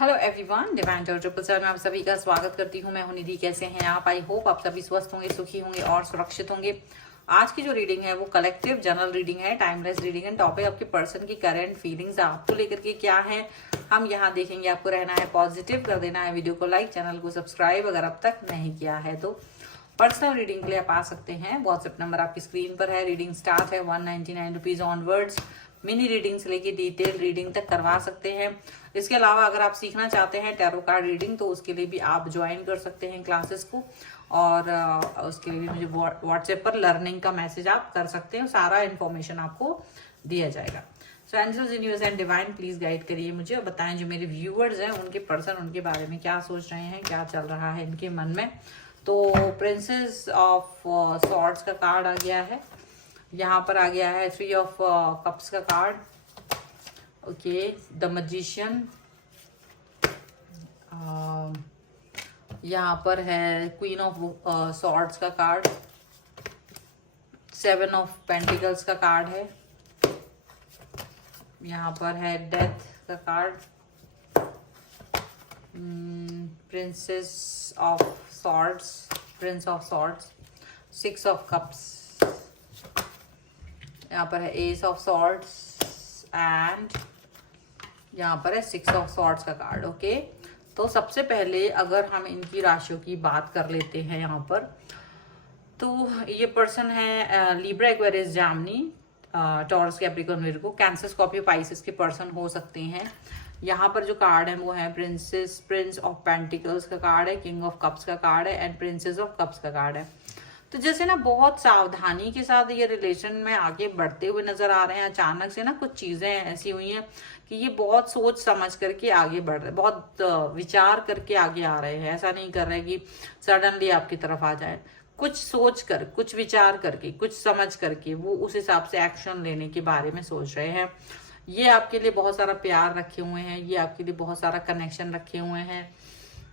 Hello everyone, divine triple seven में आप सभी का स्वागत करती हूँ। मैं हूं निधि। कैसे हैं आप? आई होप आप सभी स्वस्थ होंगे, सुखी होंगे और सुरक्षित होंगे। आज की जो रीडिंग है वो कलेक्टिव जनरल रीडिंग है, टाइमलेस रीडिंग है। टॉपिक आपके पर्सन की करंट फीलिंग्स आपको लेकर के क्या है हम यहाँ देखेंगे। आपको रहना है पॉजिटिव, कर देना है वीडियो को लाइक, चैनल को सब्सक्राइब अगर अब तक नहीं किया है तो। पर्सनल रीडिंग के लिए आप आ सकते हैं। व्हाट्सएप नंबर आपकी स्क्रीन पर है। रीडिंग स्टार्ट है 199 रुपीज ऑनवर्ड्स। मिनी रीडिंग से लेके डिटेल रीडिंग तक करवा सकते हैं। इसके अलावा अगर आप सीखना चाहते हैं टैरो कार्ड रीडिंग तो उसके लिए भी आप ज्वाइन कर सकते हैं क्लासेस को। और उसके लिए भी मुझे व्हाट्सएप पर लर्निंग का मैसेज आप कर सकते हैं। सारा इन्फॉर्मेशन आपको दिया जाएगा। So angels universe and divine please guide करिए मुझे और बताएं जो मेरे व्यूअर्स हैं उनके पर्सन उनके बारे में क्या सोच रहे हैं, क्या चल रहा है इनके मन में। तो प्रिंसेस ऑफ सॉर्ड्स का कार्ड आ गया है। यहाँ पर आ गया है 3 ऑफ कप्स का कार्ड। Okay, the magician. यहाँ पर है क्वीन ऑफ सॉर्ड्स का कार्ड। 7 ऑफ पेंटिकल्स का कार्ड है। यहाँ पर है डेथ का card. Princess of swords, Prince of swords, 6 of cups. यहाँ पर है एस ऑफ सॉर्ड्स एंड यहाँ पर है 6 ऑफ सॉर्ड्स का कार्ड। ओके, तो सबसे पहले अगर हम इनकी राशियों की बात कर लेते हैं यहाँ पर, तो ये पर्सन है लिब्रा, एक्वेरियस, जामनी, taurus, Capricorn, Virgo, cancer, Scorpio, Pisces के पर्सन हो सकते हैं। यहाँ पर जो कार्ड है वो है प्रिंस ऑफ पेंटिकल्स का कार्ड है, किंग ऑफ कप्स का कार्ड है एंड प्रिंसेस ऑफ कप्स का कार्ड है। तो जैसे ना बहुत सावधानी के साथ ये रिलेशन में आगे बढ़ते हुए नजर आ रहे हैं। अचानक से ना कुछ चीजें ऐसी हुई हैं कि ये बहुत सोच समझ करके आगे बढ़ रहे, बहुत विचार करके आगे आ रहे हैं। ऐसा नहीं कर रहे कि सडनली आपकी तरफ आ जाए। कुछ सोच कर, कुछ विचार करके, कुछ समझ करके वो उस हिसाब से एक्शन लेने के बारे में सोच रहे हैं। ये आपके लिए बहुत सारा प्यार रखे हुए हैं, ये आपके लिए बहुत सारा कनेक्शन रखे हुए हैं,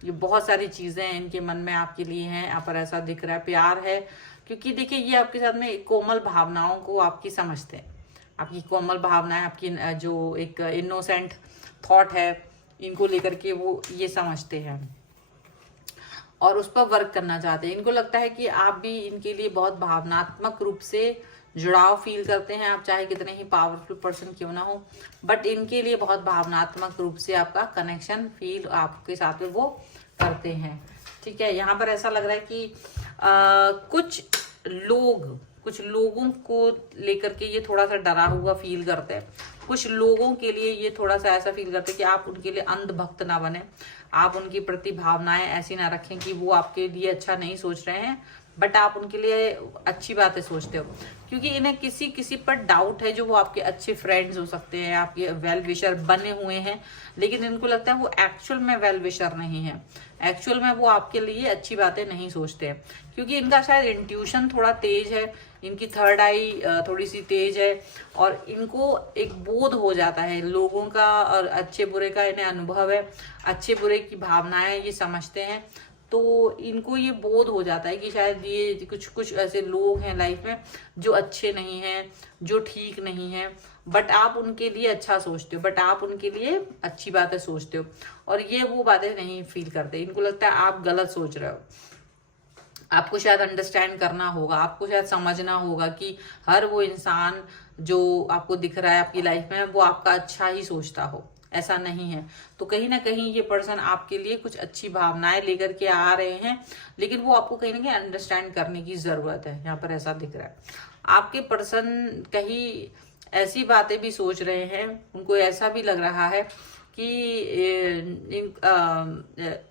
ये बहुत सारी चीजें इनके मन में आपके लिए हैं। यहाँ पर ऐसा दिख रहा है प्यार है, क्योंकि देखिए ये आपके साथ में कोमल भावनाओं को आपकी समझते हैं। आपकी कोमल भावनाएं, आपकी जो एक इनोसेंट थॉट है, इनको लेकर के वो ये समझते हैं और उस पर वर्क करना चाहते हैं। इनको लगता है कि आप भी इनके लिए बहुत भावनात्मक रूप से जुड़ाव फील करते हैं। आप चाहे कितने ही पावरफुल पर्सन क्यों ना हो, बट इनके लिए बहुत भावनात्मक रूप से आपका कनेक्शन फील आपके साथ में वो करते हैं। ठीक है, यहाँ पर ऐसा लग रहा है कि कुछ लोगों को लेकर के ये थोड़ा सा डरा हुआ फील करते हैं। कुछ लोगों के लिए ये थोड़ा सा ऐसा फील करते हैं कि आप उनके लिए अंधभक्त ना बने, आप उनकी प्रति भावनाएं ऐसी ना रखें कि वो आपके लिए अच्छा नहीं सोच रहे हैं बट आप उनके लिए अच्छी बातें सोचते हो। क्योंकि इन्हें किसी किसी पर डाउट है, जो वो आपके अच्छे फ्रेंड्स हो सकते हैं, आपके वेल विशर बने हुए हैं, लेकिन इनको लगता है वो एक्चुअल में वेल विशर नहीं है, एक्चुअल में वो आपके लिए अच्छी बातें नहीं सोचते हैं। क्योंकि इनका शायद इंट्यूशन थोड़ा तेज है, इनकी थर्ड आई थोड़ी सी तेज है और इनको एक बोध हो जाता है लोगों का और अच्छे बुरे का इन्हें अनुभव है। अच्छे बुरे की भावनाएं ये समझते हैं, तो इनको ये बोध हो जाता है कि शायद ये कुछ ऐसे लोग हैं लाइफ में जो अच्छे नहीं हैं, जो ठीक नहीं हैं, बट आप उनके लिए अच्छा सोचते हो, बट आप उनके लिए अच्छी बातें सोचते हो और ये वो बातें नहीं फील करते। इनको लगता है आप गलत सोच रहे हो। आपको शायद अंडरस्टैंड करना होगा, आपको शायद समझना होगा कि हर वो इंसान जो आपको दिख रहा है आपकी लाइफ में वो आपका अच्छा ही सोचता हो, ऐसा नहीं है। तो कहीं ना कहीं ये पर्सन आपके लिए कुछ अच्छी भावनाएं लेकर के आ रहे हैं, लेकिन वो आपको कहीं ना कहीं अंडरस्टैंड करने की जरूरत है। यहाँ पर ऐसा दिख रहा है आपके पर्सन कहीं ऐसी बातें भी सोच रहे हैं, उनको ऐसा भी लग रहा है कि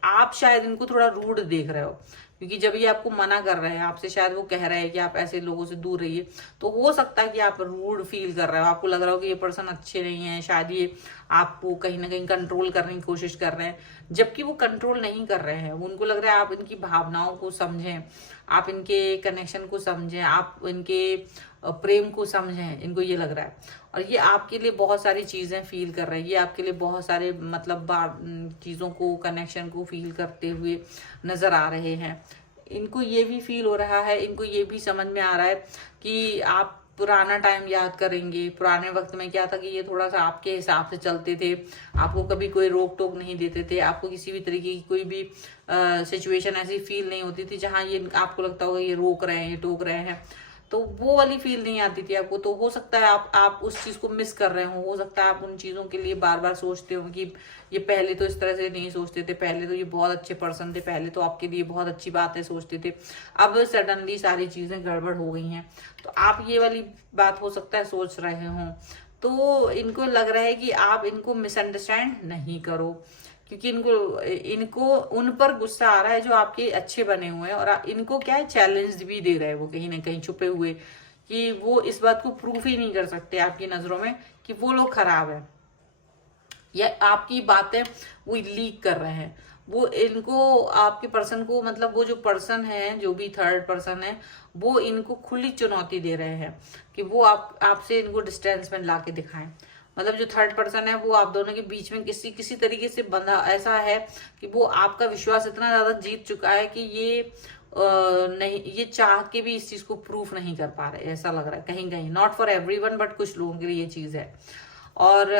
आप शायद इनको थोड़ा रूड देख रहे हो। क्योंकि जब ये आपको मना कर रहे हैं, आपसे शायद वो कह रहे हैं कि आप ऐसे लोगों से दूर रहिए, तो हो सकता है कि आप रूड फील कर रहे हो, आपको लग रहा हो कि ये पर्सन अच्छे नहीं है, शायद ये आपको कहीं ना कहीं कंट्रोल करने की कोशिश कर रहे हैं, जबकि वो कंट्रोल नहीं कर रहे हैं। उनको लग रहा है आप इनकी भावनाओं को समझें, आप इनके कनेक्शन को समझें, आप इनके प्रेम को समझें, इनको ये लग रहा है। और ये आपके लिए बहुत सारी चीजें फील कर रहे हैं, ये आपके लिए बहुत सारे मतलब चीजों को, कनेक्शन को फील करते हुए नजर आ रहे हैं। इनको ये भी फील हो रहा है, इनको ये भी समझ में आ रहा है कि आप पुराना टाइम याद करेंगे। पुराने वक्त में क्या था कि ये थोड़ा सा आपके हिसाब से चलते थे, आपको कभी कोई रोक टोक नहीं देते थे, आपको किसी भी तरीके की कोई भी सिचुएशन ऐसी फील नहीं होती थी जहां ये आपको लगता होगा ये रोक रहे हैं, ये टोक रहे हैं, तो वो वाली फील नहीं आती थी आपको। तो हो सकता है आप उस चीज को मिस कर रहे हो सकता है आप उन चीजों के लिए बार बार सोचते हो कि ये पहले तो इस तरह से नहीं सोचते थे, पहले तो ये बहुत अच्छे पर्सन थे, पहले तो आपके लिए बहुत अच्छी बातें सोचते थे, अब सडनली सारी चीजें गड़बड़ हो गई हैं। तो आप ये वाली बात हो सकता है सोच रहे हो। तो इनको लग रहा है कि आप इनको मिसअंडरस्टैंड नहीं करो, क्योंकि इनको इनको उन पर गुस्सा आ रहा है जो आपके अच्छे बने हुए हैं, और इनको क्या है चैलेंज भी दे रहे हैं वो कहीं ना कहीं छुपे हुए, कि वो इस बात को प्रूफ ही नहीं कर सकते आपकी नजरों में कि वो लोग खराब है, या आपकी बातें वो लीक कर रहे हैं। वो इनको आपके पर्सन को, मतलब वो जो पर्सन है, जो भी थर्ड पर्सन है, वो इनको खुली चुनौती दे रहे हैं कि वो आपसे इनको डिस्टेंस में ला के दिखाएं। मतलब जो थर्ड पर्सन है वो आप दोनों के बीच में किसी तरीके से बंधा ऐसा है कि वो आपका विश्वास इतना ज्यादा जीत चुका है कि ये नहीं, ये चाह के भी इस चीज को प्रूफ नहीं कर पा रहे, ऐसा लग रहा है कहीं कहीं। नॉट फॉर एवरीवन, बट कुछ लोगों के लिए ये चीज है। और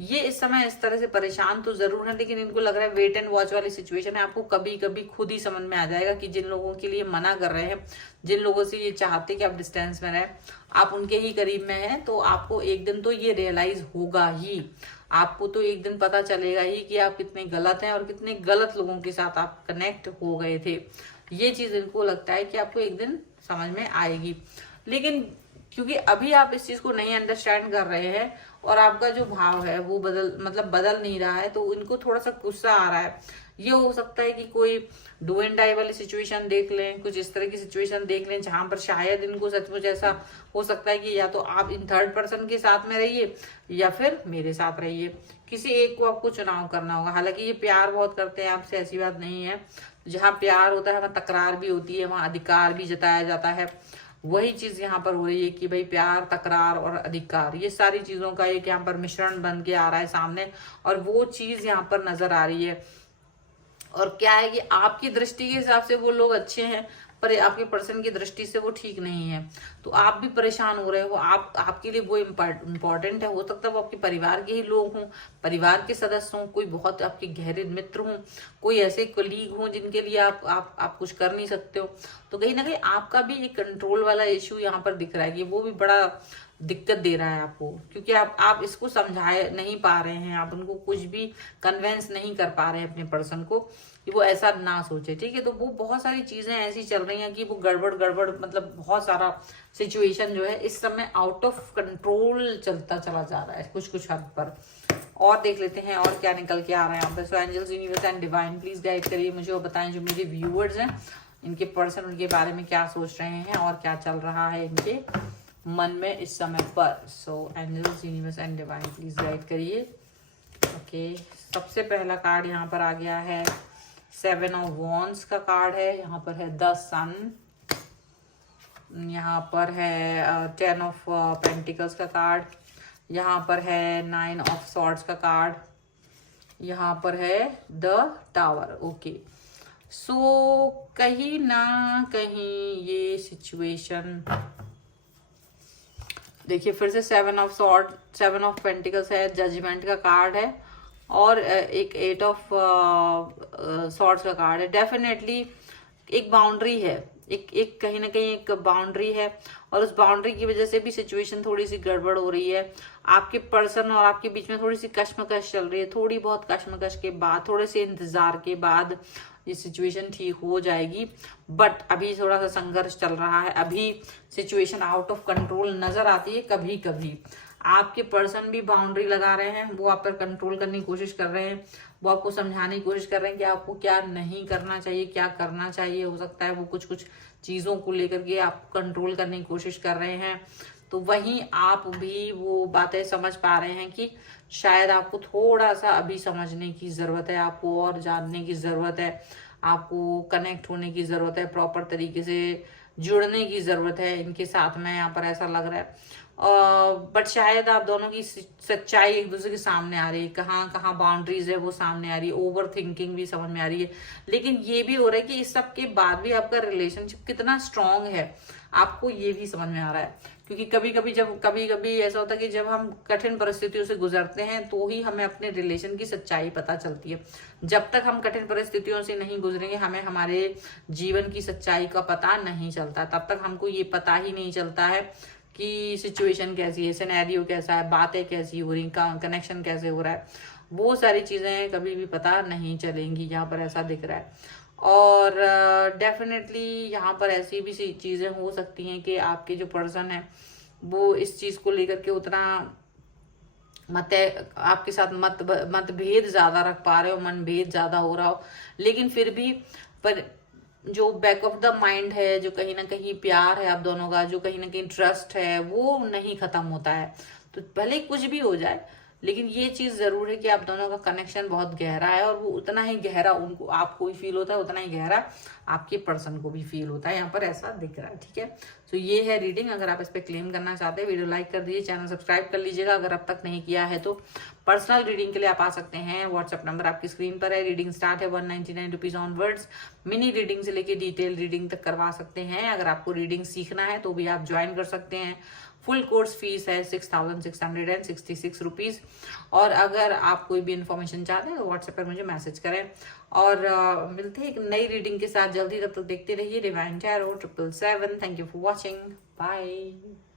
ये इस समय इस तरह से परेशान तो जरूर है, लेकिन इनको लग रहा है वेट एंड वॉच वाली सिचुएशन है। आपको कभी कभी खुद ही समझ में आ जाएगा कि जिन लोगों के लिए मना कर रहे हैं, जिन लोगों से ये चाहते कि आप डिस्टेंस में रहे, आप उनके ही करीब में हैं, तो आपको एक दिन तो ये रियलाइज होगा ही, आपको तो एक दिन पता चलेगा ही कि आप कितने गलत हैं और कितने गलत लोगों के साथ आप कनेक्ट हो गए थे। ये चीज इनको लगता है कि आपको एक दिन समझ में आएगी। लेकिन क्योंकि अभी आप इस चीज को नहीं अंडरस्टैंड कर रहे हैं और आपका जो भाव है वो बदल नहीं रहा है, तो इनको थोड़ा सा गुस्सा आ रहा है। ये हो सकता है कि कोई डू एंड डाई वाली सिचुएशन देख लें, कुछ इस तरह की सिचुएशन देख लें जहां पर शायद इनको सचमुच ऐसा हो सकता है कि या तो आप इन थर्ड पर्सन के साथ में रहिए या फिर मेरे साथ रहिए, किसी एक को आपको चुनाव करना होगा। हालांकि ये प्यार बहुत करते हैं आपसे, ऐसी बात नहीं है। जहां प्यार होता है वहां तकरार भी होती है, वहां अधिकार भी जताया जाता है। वही चीज यहाँ पर हो रही है कि भाई प्यार, तकरार और अधिकार, ये सारी चीजों का एक यहाँ पर मिश्रण बन के आ रहा है सामने, और वो चीज यहाँ पर नजर आ रही है। और क्या है कि आपकी दृष्टि के हिसाब से वो लोग अच्छे हैं, पर आपके पर्सन की दृष्टि से वो ठीक नहीं है, तो आप भी परेशान हो रहे हो। आपके लिए वो इम्पोर्टेंट है, हो सकता है वो आपके परिवार के ही लोग हों, परिवार के सदस्य हों, कोई बहुत आपके गहरे मित्र हों, कोई ऐसे कलीग हों जिनके लिए आप कुछ कर नहीं सकते हो। तो कहीं ना कहीं आपका भी एक कंट्रोल वाला इश्यू यहाँ पर दिख रहा है कि वो भी बड़ा दिक्कत दे रहा है आपको, क्योंकि आप इसको समझाए नहीं पा रहे हैं, आप उनको कुछ भी कन्वेंस नहीं कर पा रहे हैं अपने पर्सन को कि वो ऐसा ना सोचे। ठीक है, तो वो बहुत सारी चीजें ऐसी चल रही हैं कि वो गड़बड़ मतलब बहुत सारा सिचुएशन जो है इस समय आउट ऑफ कंट्रोल चलता चला जा रहा है कुछ हद पर। और देख लेते हैं और क्या निकल के आ रहा है यहाँ पे। So angels, universe and divine please guide करिए मुझे और बताएं जो मेरे व्यूअर्स हैं, इनके पर्सन उनके बारे में क्या सोच रहे हैं और क्या चल रहा है इनके मन में इस समय पर। So angels, universe and divine please guide करिए। ओके, सबसे पहला कार्ड यहाँ पर आ गया है 7 ऑफ वॉन्ड्स का कार्ड है, यहाँ पर है द सन, यहाँ पर है 10 ऑफ पेंटिकल्स का कार्ड, यहाँ पर है 9 ऑफ सॉर्ड्स का कार्ड, यहाँ पर है द टावर। ओके, सो कहीं ना कहीं ये सिचुएशन, देखिए फिर से 7 ऑफ पेंटिकल्स है, जजमेंट का कार्ड है, और एक 8 ऑफ सॉर्ड्स का कार्ड है। डेफिनेटली एक बाउंड्री है, एक कहीं ना कहीं एक बाउंड्री है, और उस बाउंड्री की वजह से भी सिचुएशन थोड़ी सी गड़बड़ हो रही है। आपके पर्सन और आपके बीच में थोड़ी सी कश्मकश चल रही है, थोड़ी बहुत कश्मकश के बाद, थोड़े से इंतजार के बाद ये सिचुएशन ठीक हो जाएगी। बट अभी थोड़ा सा संघर्ष चल रहा है, अभी सिचुएशन आउट ऑफ कंट्रोल नजर आती है। कभी कभी आपके पर्सन भी बाउंड्री लगा रहे हैं, वो आप पर कंट्रोल करने की कोशिश कर रहे हैं, वो आपको समझाने की कोशिश कर रहे हैं कि आपको क्या नहीं करना चाहिए, क्या करना चाहिए। हो सकता है वो कुछ चीजों को लेकर के आप कंट्रोल करने की कोशिश कर रहे हैं, तो वहीं आप भी वो बातें समझ पा रहे हैं कि शायद आपको थोड़ा सा अभी समझने की जरूरत है, आपको और जानने की जरूरत है, आपको कनेक्ट होने की जरूरत है, प्रॉपर तरीके से जुड़ने की जरूरत है इनके साथ में। यहाँ पर ऐसा लग रहा है बट शायद आप दोनों की सच्चाई एक दूसरे के सामने आ रही है, कहाँ कहाँ बाउंड्रीज है वो सामने आ रही है, ओवर थिंकिंग भी समझ में आ रही है। लेकिन ये भी हो रहा है कि इस सब के बाद भी आपका रिलेशनशिप कितना स्ट्रांग है, आपको ये भी समझ में आ रहा है। क्योंकि कभी कभी ऐसा होता है कि जब हम कठिन परिस्थितियों से गुजरते हैं तो ही हमें अपने रिलेशन की सच्चाई पता चलती है। जब तक हम कठिन परिस्थितियों से नहीं गुजरेंगे हमें हमारे जीवन की सच्चाई का पता नहीं चलता, तब तक हमको ये पता ही नहीं चलता है कि सिचुएशन कैसी है, सिनेरियो कैसा है, बातें कैसी हो रही, कनेक्शन कैसे हो रहा है, वो सारी चीजें कभी भी पता नहीं चलेंगी। यहाँ पर ऐसा दिख रहा है। और डेफिनेटली यहाँ पर ऐसी भी चीजें हो सकती हैं कि आपके जो पर्सन है वो इस चीज को लेकर के उतना आपके साथ मतभेद ज्यादा रख पा रहे हो, मनभेद ज्यादा हो रहा हो, लेकिन फिर भी पर जो बैक ऑफ द माइंड है, जो कहीं ना कहीं प्यार है आप दोनों का, जो कहीं ना कहीं ट्रस्ट है, वो नहीं खत्म होता है। तो भले कुछ भी हो जाए, लेकिन ये चीज जरूर है कि आप दोनों का कनेक्शन बहुत गहरा है, और वो उतना ही गहरा उनको आपको भी फील होता है, उतना ही गहरा आपके पर्सन को भी फील होता है। यहाँ पर ऐसा दिख रहा है। ठीक है, तो ये है रीडिंग। अगर आप इस पे क्लेम करना चाहते हैं, वीडियो लाइक कर दीजिए, चैनल सब्सक्राइब कर लीजिएगा अगर अब तक नहीं किया है तो। पर्सनल रीडिंग के लिए आप आ सकते हैं, व्हाट्सएप नंबर आपकी स्क्रीन पर है। रीडिंग स्टार्ट है 199 रुपीज ऑनवर्ड्स। मिनी रीडिंग से लेके डिटेल रीडिंग तक करवा सकते हैं। अगर आपको रीडिंग सीखना है तो भी आप ज्वाइन कर सकते हैं। फुल कोर्स फीस है 6,666 रुपीज। और अगर आप कोई भी इन्फॉर्मेशन चाहते हैं तो व्हाट्सएप पर मुझे मैसेज करें। और मिलते हैं एक नई रीडिंग के साथ जल्दी। तब तक देखते रहिए divine tarot 777। Thank you for watching, bye.